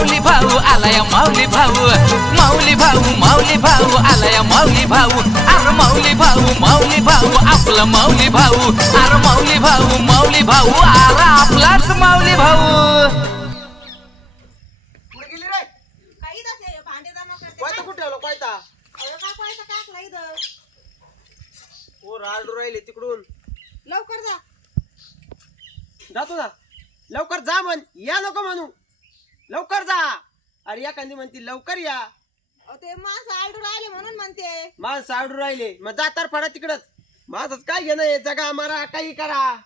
माऊली भाऊ आलाय माऊली भाऊ. माऊली भाऊ माऊली भाऊ आलाय माऊली भाऊ. अरे माऊली भाऊ माऊली भाऊ आपला माऊली भाऊ. अरे माऊली भाऊ माऊली भाऊ आला आपलाच माऊली भाऊ. कुठे ठेवला राडू राहिले तिकडून. लवकर जा. जातो ना. लवकर जा म्हण. या नको म्हणू. लवकर जा. अरे एखादी म्हणती लवकर या. अहो, ते माणसं आलडून आले म्हणून म्हणते. माणसं आडू राहिले. मग जातार फडा तिकडच. माझंच काय घेणं आहे? जगा मारा काही करा.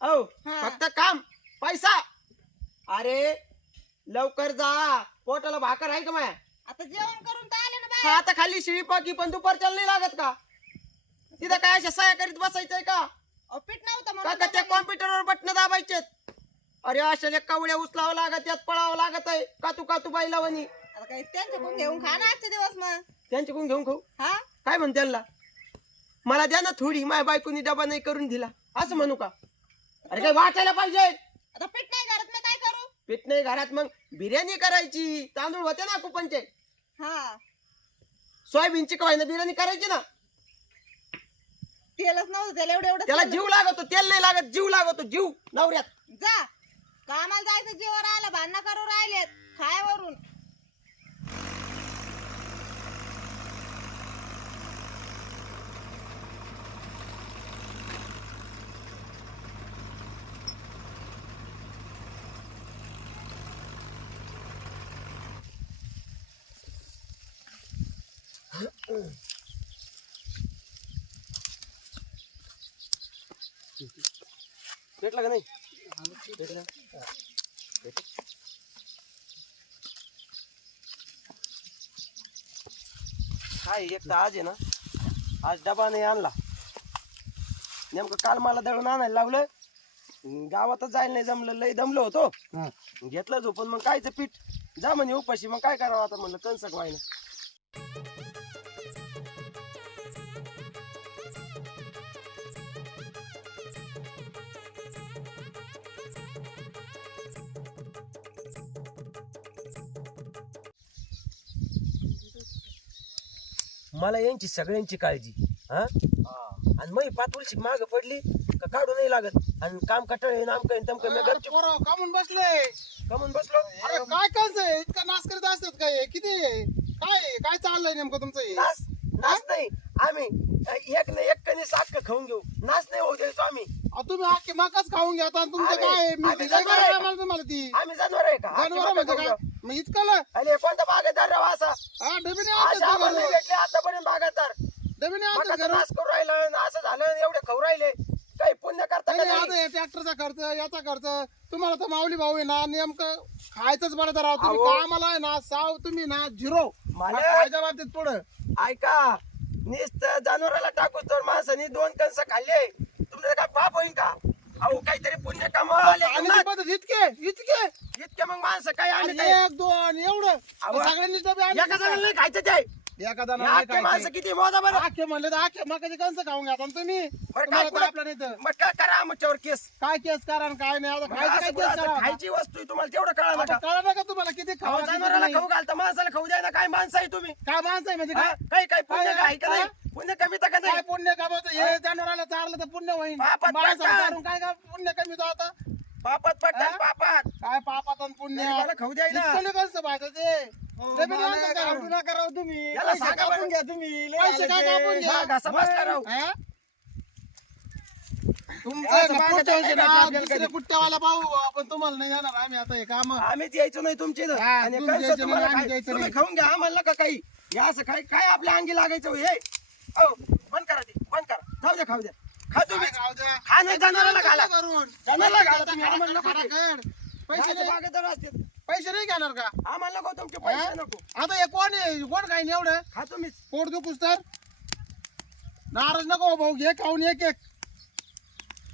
औ हा. फक्त काम पैसा. अरे लवकर जा. पोटाला भाकर आहे का माया? आता जेवण करून तर आले ना हा, बाहेर. आता खाली शिळी पाकी पण दुपारच्या नाही लागत का? तिथं काय अशा सह्या करीत बसायचंय का? अहो, पीठ नव्हतं का म्हणून त्या. कॉम्प्युटरवर बटन दाबायचे अरे अशा कावड्या उचलावं लागत यात पळावं लागत आहे. कातू कातू बाई लावणी आता काही त्यांच्याकडून घेऊन खा ना आजचे दिवस मग. त्यांच्याकडून घेऊन खाऊ? हा? काय म्हण त्यांना? मला द्या ना थोडी माझ्या बायकोनी डबा नाही करून दिला. असं म्हणू का? अरे काय वाटायला पाहिजे. आता पीठ नाही करत मी काय करू? पीठ नाही घरात मग बिर्याणी करायची. तांदूळ होते ना कुपनचे. हा. सोयाबीनची ना बिर्याणी करायची ना? तेलच नव्हतं त्याला एवढं एवढं त्याला जीव लागतो तेल नाही लागत जीव लागतो जीव. नवऱ्यात. जा. कामाला जायचं जीवर आलं भांडणं करू राहिलेत खाय वरून. भेटला का नाही? काय एक तर आज आहे ना आज डबा नाही आणला. नेमकं काल मला दळून आणायला लावलं. गावातच जायला नाही जमलं लय दमलो होतो. घेतलं झोपून मग कायचं पीठ? जा म्हणे उपाशी मग काय करावं आता म्हणलं कणसक व्हायला मला यांची सगळ्यांची काळजी हा? आणि मग पातुलची माग पडली का काढू नाही लागत. आणि काम कटाळे नामक तमकं मी गपचूप कामून बसले कमून बसलो? अरे काय काय इतका नाश करीत असतात काय? किती? काय? काय चाललंय नेमकं तुमचं हे? नाच नाच नाही. आम्ही एक ना एक कणी साख खाऊन घेऊ. नाच नाही होऊ द्यायचो आम्ही अहो, तुम्ही अख्खी मकाच खाऊन घ्या. तुमचं आम्ही- काय आहे? मी आम्ही जनावर का? आहे. आम्हाला तुम्हाला ती आम्ही जनावर आहे का? जनावर म्हणजे काय. मग इतकं ल- अरे कोणता बागायतदार राव असा? हा डबीने आज आम्हाला नाही. भेटले आतापर्यंत बागायतदार डबीने आणतात मकाचा घरून. नाश करू राहिलं आणि असं झालं आणि एवढे खाऊ राहिले. काही पुण्य करता का नाही, नाही? आता ट्रॅक्टरचा खर्च याचा खर्च. तुम्हाला तर माऊली भाऊ आहे ना नेमकं खायचंच बरं तर राव तुम्ही अहो. कामाला आहे ना साव तुम्ही ना झिरो. मला- खायच्या बाबतीत पुढं. ऐका नुसत जनावराला टाकू तर माणसाने दोन कंस खाल्ले. तुमचं काय पाप होईल का? अहो काहीतरी पुण्य कमावले आणि पद्धत इतके इतके. इतके मग माणसं काय काय एक दोन एवढं. अहो. सगळ्यांनी डबे आणले एका जणाला नाही खायचं ते. एखादा हे माणसं किती मोजा बरं. आखे म्हणले तर आखे मकाचे कंस खाऊन घ्या पण तुम्ही बरं तुम्हाला काय तर आपलं नाही तर. मग काय करा आमच्यावर केस? काय केस करा आणि काय नाही आता मग खायचं काय असं केस कुठं करा असं खायची वस्तू आहे, तुम्हाला तेवढं कळा आता नका. कळलं ना का तुम्हाला किती खावा जनावराला? खाऊ घालता माणसाला खाऊ द्या ना काय माणसं आहे तुम्ही? काय माणसं आहे म्हणजे हा? काय? काही काही पुण्य काय- आहे का नाही? काय? पुण्य कमी तर का काय पुण्य कमावतं हे? जनावराला चारलं तर पुण्य होईल पापात पडतात. काय काय पुण्य कमी तो आता? पापात पडतात हा? पापात काय पापात आणि पुण्य? गरीबाला खाऊ द्याय ना इतकं नाही कसं पाहिजे ते. याला सांगा बरं. पैसे काय कापून घ्या? हा, घासा बसला राव. हा? तुमचं असं ना मागं पुढच्या नाही वर्षी ना भेटलं आपल्याला दुसऱ्या कधी. कुट्ट्यावाला पाहू आपण तुम्हाला नाही जाणार. आम्ही आता हे काम. आम्हीच यायचो नाही तुमचे इथं. हा, आणि तुम्ही कंस यायचे तुम्हाला नाही, आम्ही काय- यायचं तुम्ही नाही. खाऊन घ्या आम्हाला का काही? या असं काय काय आपल्या अंगी लागायचं हो, हे? बंद करा ते. बंद करा. खाऊ द्या खाऊ द्या. खा तुम्ही. काय? खा नाही जनावराला घाला. करून. जनावराला घाला तुम्ही. आम्हाला नको ते. पैसे नाही बागेदार असतील. पैसे नाही घेणार का? आम्हाला नको तुमचे? पैसे नको. आता हे कोण आहे? कोण काही नाही एवढं? खा तुम्ही पोट दुखूस तर? नाराज नको हो भाऊ. घे खाऊन एक एक.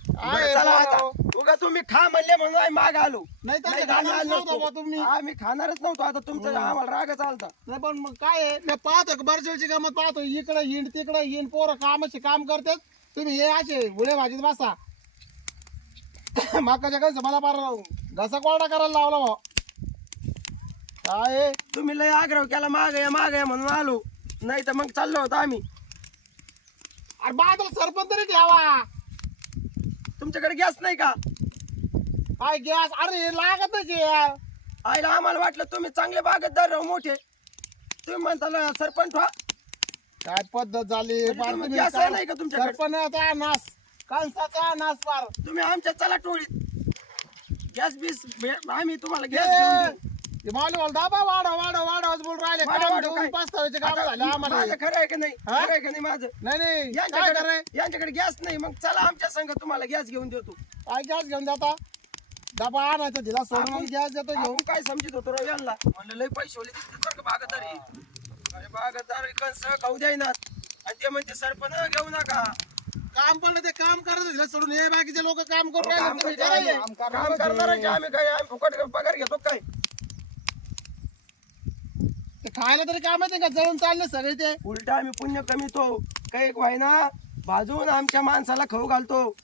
चला आता. उगा तुम्ही खा म्हणले म्हणून आम्ही माग आलो. नाही तर खाणारच आम्ही नव्हतं नसतो. बा तुम्ही. आम्ही खाणारच नव्हतो. आता तुमचं आम्हाला राग चालता नाही पण मग काय आहे? मी पाहतो बरजेची गमत पाहतो. इकडे हिंड तिकडे हिंड पोरं कामाचे काम करतात. तुम्ही हे असे गुळे भाजीत बसा. माकाच्या कसं मला पार घसा कोरडा करायला लावला भाऊ. काय आहे? तुम्ही लय आग्रह केला माग या माग या म्हणून आलो. नाही तर मग चाललो होतो आम्ही. अरे बादल सरपंच तरी ठेवा. तुमच्याकडे गॅस नाही का? काय गॅस? अरे लागतच आहे. आईला आम्हाला वाटलं तुम्ही चांगले बागतदार राहू मोठे. तुम्ही म्हणता सरपंच व्हा. काय पद्धत झाली? म्हणजे तुम्ही गॅस आहे नाही का तुमच्याकडे? सरपंचाचा नाश कांसाचा नाश फार. तुम्ही आमच्या चला टोळीत. गॅस बीस भे- आम्ही तुम्हाला गॅस घेऊन देऊ. मालू दाबा वाढ वाढ वाढ बोल राहिले. वाढ, काम वाढ, देऊन काय? पस्तावायचे काम आता झाले आम्हाला. माझं खरं आहे का नाही? हा? खरं आहे का नाही माझं? नाही नाही. काय यांच्याकडे यांच्याकडे गॅस नाही. मग चला आमच्या संघ तुम्हाला गॅस घेऊन देतो. काय गॅस घेऊन जाता? डबा आणायचा दिला सोडून आपण- गॅस देतो घेऊन. आपण काय समजत होतो राव यांना? म्हणलं लय पैसे होले का बागतदारी अरे बागतदार कंस? खाऊ द्यायना आणि ते म्हणते सरपंच घेऊ नका. काम पडलं ते काम करायचं दिलं सोडून. हे बाकीचे लोक काम करून काम तुम्ही करते करायचे. आम्ही. काम करणाराचे आम्ही काय? आम्ही फुकट पगार घेतो काय? ते खायला तरी काम येते का? जळून चालले सगळे ते. उलट आम्ही पुण्य कमीतो. काही एक व्हायना भाजून आमच्या माणसाला खाऊ घालतो.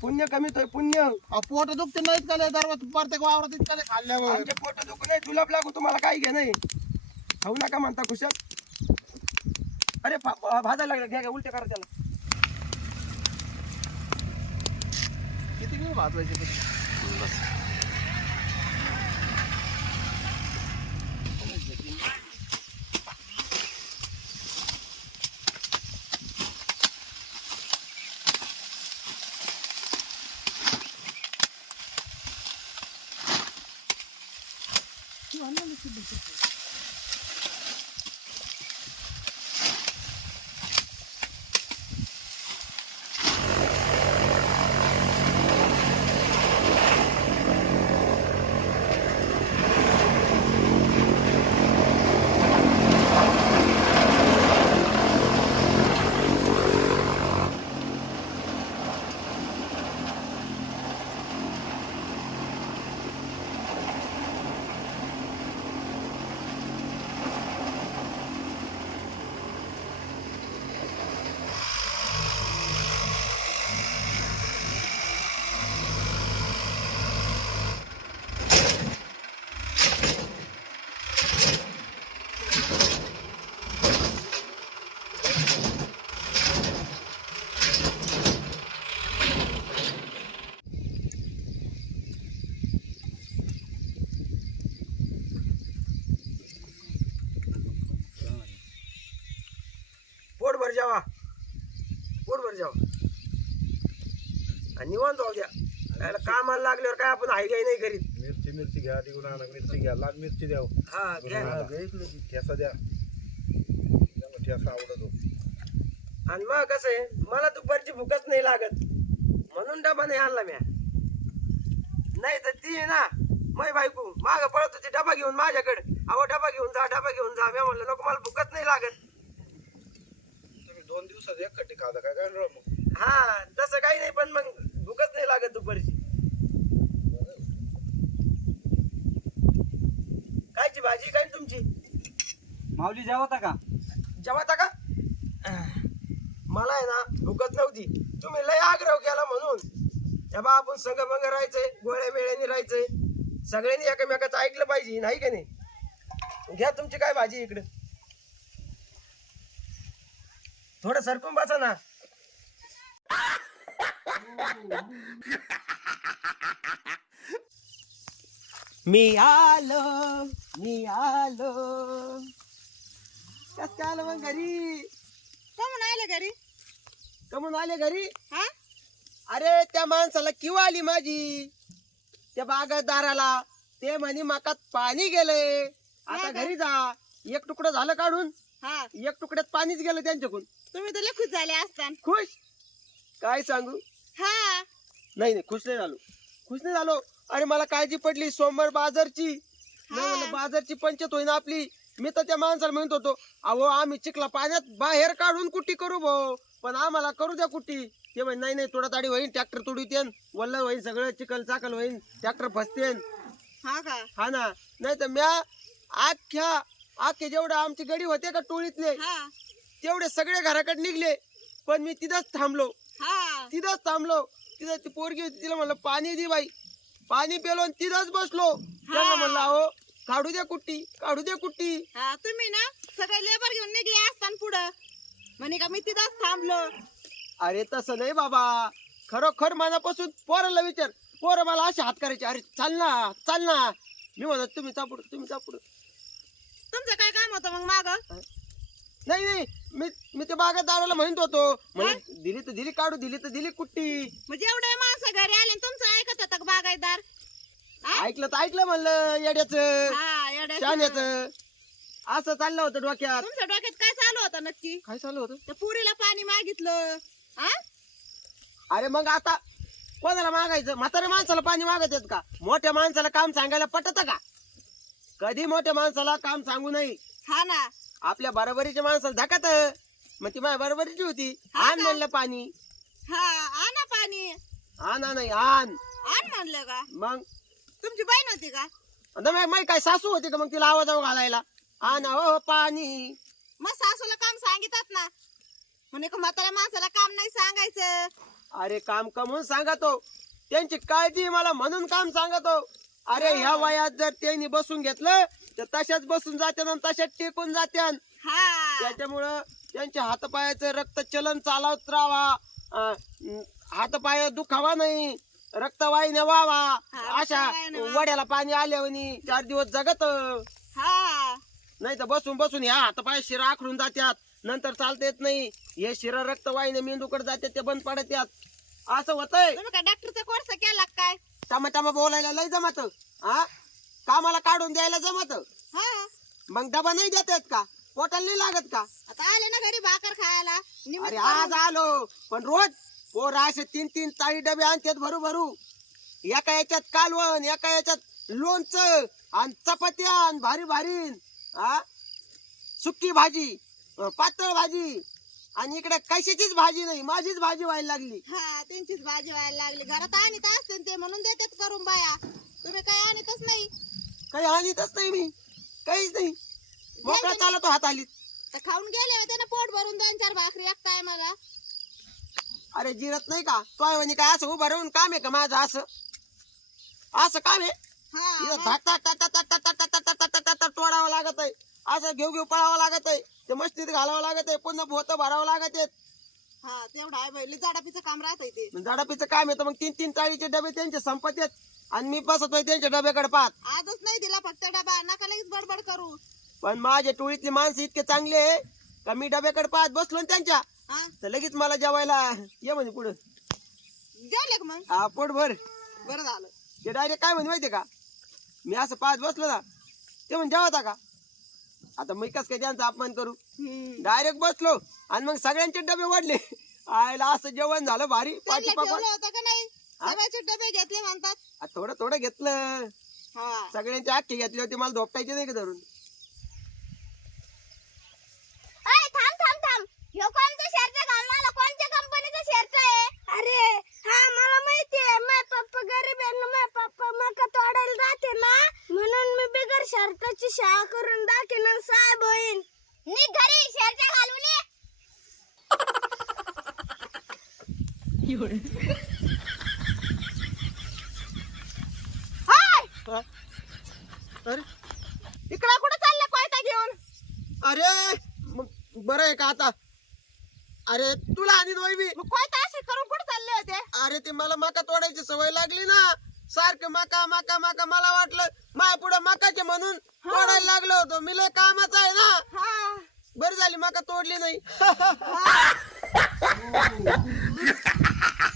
पुण्य कमीतोय पुण्य. अहो, पोट दुखते नाहीत का लय दरवाज प्रत्येक वावरात इतका लय खाल्ल्यावर आमचे पोट दुखू नाही जुलाब लागू तुम्हाला काही घे नाही. खाऊ नका म्हणता कुशल. अरे भा- भा- भाजायला लागलं घ्या घ्या उलटे करा त्याला. किती वेळ भाजवायचे ते? पोट भर जावा पोट भर जावा आणि निवांत जाऊ द्या. याला कामाला लागल्यावर काय आपण काही नाही करीत. मिरची मिरची घ्या तिकडून आणा मिरची घ्या लाल मिरची द्या हा. घ्या. ठेसा द्या. त्यामुळे ठेसा आवडतो. आणि मग कसं आहे मला दुपारची भूकच नाही लागत. म्हणून डबा नाही आणला म्या. नाही तर ती आहे ना मै बायको माग पळत होती डबा घेऊन माझ्याकडे. अहो डबा घेऊन जा डबा घेऊन जा. मी म्हणलं नको मला भूकच नाही लागत. तुम्ही दोन दिवसात एक खट्टी खाता काय? काय मग? हा तसं काही नाही पण मग भूकच नाही लागत दुपारची कायची भाजी काय तुमची माऊली जेवता का? जेवाता का? मला आहे ना भूकत नव्हती. तुम्ही लय आग्रह केला म्हणून. तेव्हा आपण संघ मंग राहायचंय गोळ्या वेळेने राहायचंय. सगळ्यांनी एकमेकाचं ऐकलं पाहिजे नाही का नाही? घ्या तुमची काय भाजी इकडं. थोडं सरकून बसा ना. मी आलो मी आलो. कस काय आलं मग घरी? कमून आले घरी? कमून आले घरी? हा? अरे त्या माणसाला किंवा आली माझी? त्या बागायतदाराला. ते म्हणे मकात पाणी गेलंय. आता? घरी जा. एक तुकडं झालं काढून. हा. एक तुकड्यात पाणीच गेलं त्यांच्याकडून. तुम्ही तर खुश झाले असतान खुश? काय सांगू? हा. नाही नाही खुश नाही झालो. खुश नाही झालो. अरे मला काळजी पडली. सोमवार बाजारची. म्हणलं, बाजारची पंचायत होईना आपली. मी तर त्या माणसाला म्हणत होतो अहो आम्ही चिखला पाण्यात बाहेर काढून कुट्टी करू भाऊ पण आम्हाला करू द्या कुट्टी. ते म्हणे नाही नाही थोडा ताडी होईन ट्रॅक्टर तोडीतेन वल्ल होईन सगळं चिखल चाकल होईन ट्रॅक्टर फसतेन हा का? हा ना. नाही तर म्या अख्ख्या अख्खे जेवढे आमची गडी होते का टोळीतले हा. तेवढे सगळे घराकडे निघले पण मी तिथंच थांबलो. हा. तिथंच थांबलो. तिथं ती पोरगी होती तिला म्हणलं पाणी दे बाई. पाणी पेलो आणि तिथंच बसलो. त्यांना म्हणलं अहो काढू दे कुट्टी काढू दे कुट्टी. हा तुम्ही ना सगळे लेबर घेऊन निघले असताना पुढं. म्हणे का मी तिथंच थांबलो. अरे तसं नाही बाबा. खरोखर मनापासून पोराला विचार. पोरं मला असे हात करायचे अरे चाल ना चाल ना. मी म्हणत तुम्ही चापुड तुम्ही चापुड तुमचं काय काम होतं मग माग? नाही नाही. मी मी ते बागायतदाराला म्हणत होतो. म्हणजे दिली तर दिली काढू दिली तर दिली कुट्टी. म्हणजे एवढे माणसं घरी आले आणि तुमचं ऐकत होतं का बागायतदार हा? ऐकलं तर ऐकलं म्हणलं येड्याच हा शाण्याच. असं चाललं होतं डोक्यात. तुमच्या डोक्यात काय चालू होतं नक्की? काय चालू होतं? त्या पुरीला पाणी मागितलं हा? अरे मग आता कोणाला मागायचं? म्हाताऱ्या माणसाला पाणी मागत आहेत का? मोठ्या माणसाला काम सांगायला पटत का? कधी मोठ्या माणसाला काम सांगू नये. हा ना. आपल्या बरोबरीच्या माणसाला धकात मग ती माझ्या बरोबरीची होती. आण? म्हणलं पाणी. हा आणा पाणी. आणा नाही आण. आण म्हणलं का? मग? तुमची बहीण होती का? आता माही काय सासू होती का मग तिला आवाज घालायला. आण हो पाणी. मग सासूला काम सांगितलं ना. म्हणे का म्हाताऱ्या माणसाला काम नाही सांगायचं. अरे काम कमवून सांगतो? त्यांची काळजी मला म्हणून काम सांगतो. अरे ह्या वयात जर त्यांनी बसून घेतलं तर तशाच बसून जात्यान आणि तशाच टेकून जात्यान. हा. त्याच्यामुळं त्यांच्या हातपायाचं रक्त चलन चालवत राहावा. हातपाय दुखावा नाही. रक्तवाहिन्या व्हावा हा, अशा रक्तवाहिन्या. वड्याला पाणी आल्यावनी चार दिवस जगत. हा. नाही तर बसून बसून ह्या हातपाय शिरा आखडून जात्यात. नंतर चालता येत नाही. हे शिरा रक्तवाहिन्या मेंदूकडे जातात ते बंद पडत यात असं होतंय. तुम्ही काय डॉक्टरचा कोर्स केला का काय? टमा टमा बोलायला लय जमत. हा? कामाला काढून द्यायला जमत. हा. मग डबा नाही देत आहेत का? पोटाला नाही लागत का? आता आले ना घरी भाकर खायला. निमित्त अरे आज आलो. पण रोज पोर असे तीन तीन चाळी डबे आणतात भरू भरू. एका याच्यात कालवण एका याच्यात लोणचं आणि चपात्या आणि भारी भारी. हा सुकी भाजी पातळ भाजी. आणि इकडे कशाचीच भाजी नाही माझीच भाजी व्हायला लागली. हा त्यांचीच भाजी व्हायला लागली. घरात आणीत असते ते म्हणून देतात करून बाया. तुम्ही काय आणतच नाही. काही आणतच नाही मी. काहीच नाही. मोकळा चालतो हात आलीत तर खाऊन गेले होते ना पोट भरून दोन चार भाकरी एक टायमाला अरे जिरत नाही का तो म्हणे काय असं उभं राहून काम आहे का माझं असं असं काम आहे तोडावं लागत आहे असं घेऊ घेऊ पळावं लागत आहे ते मस्तीत घालावं लागत आहे पुन्हा भोत भरावं लागत हा आहे बाई काम राहत आहे ते काम मग तीन तीन चाळीचे डबे त्यांचे संपत्ती आणि मी बसतोय त्यांच्या डब्याकडे पाहत आजच नाही दिला फक्त डबा नका लगेच बडबड करू पण माझ्या टोळीतली माणसं इतके चांगले का मी डब्याकडे पाहत बसलो त्यांच्या हा? तर लगेच मला जेवायला ये म्हणे पुढं. जेवले का मग? हा पोटभर बरं झालं. ते डायरेक्ट काय म्हणे माहितीये का? मी असं पाहत बसलो ना ते म्हणे जेवता का? आता मी कस काय त्यांचा अपमान करू? हम्म. डायरेक्ट बसलो आणि मग सगळ्यांचे डबे वाढले. आयला असं जेवण झालं भारी. पाठी त्यांना ठेवलं होतं का नाही? सगळ्याचे डबे घेतले म्हणतात. थोडं थोडं घेतलं. हा. सगळ्यांची आखी घेतली होती मला धोपटायची नाही का धरून अय थांब थांब थांब ह्यो कोणता शर्ट घाल मला कोणत्या कंपनीचा शर्ट आहे अरे हा मला माहिती आहे माझे पप्पा गरीब आहे ना माझे पप्पा मका तोडायला जाते ना म्हणून मी बिगर शर्टाची शाळा करून दाखीन आणि साहेब होईन नी घरी शर्ट घालून ये हाय हा? अरे. इकडं कुठं चालले कोयता घेऊन? अरे मग बरं आहे का आता? अरे तुला आणि वैबी मग कोयता असे करून कुठं चालले होते? अरे ते मला मका तोडायची सवय लागली ना. सारखं मका मका मका. मला वाटलं माय पुढे मकाचे म्हणून तोडायला लागलो होतो. मी लय कामाचं आहे ना. हा. बरी झाली मका तोडली नाही.